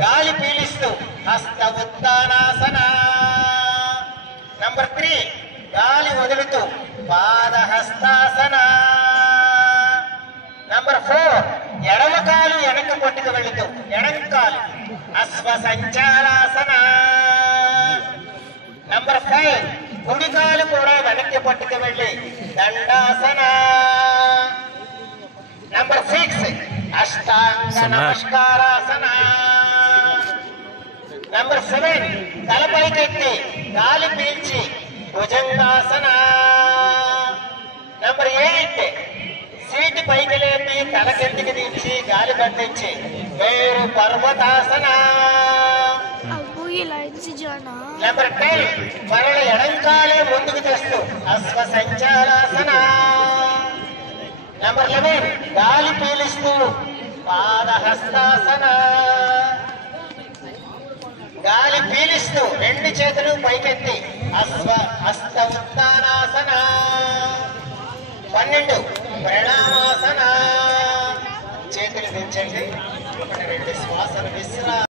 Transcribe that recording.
గాలి పీలిస్తూ హస్త ఉత్తానాసన. నంబర్ 3 గాలి వదులుతూ పాదహస్తాసన. నంబర్ 4 ఎడమ కాలు వెనక పట్టుకు వెళుతూ ఎడంకాలు అశ్వ సంచారాసన. నంబర్ 5 కుడి కాలు కూడా వెనక్కి పట్టుకు వెళ్ళి దండాసన. నంబర్ 6 అష్టాంగ నమస్కారాసన. నంబర్ 7 తలపైకెత్తి గాలి పీల్చి భుజంగాసన. నంబర్ 8 సీటు పైకి లేపి తల కిందికి దించి గాలి బంధించి వేరు పర్వతాసన. నంబర్ 10 మరల ఎడంకాలే ముందుకు తెస్తూ అశ్వ సంచారాసన. నంబర్ 11 గాలి పీలిస్తూ పాదహస్తాసన. గాలి పీలిస్తూ 2 చేతులు పైకెత్తి హస్త ఉత్తానాసన. 12 ప్రణామాసన. చేతులు దించండి. 2 శ్వాసలు విశ్రామ.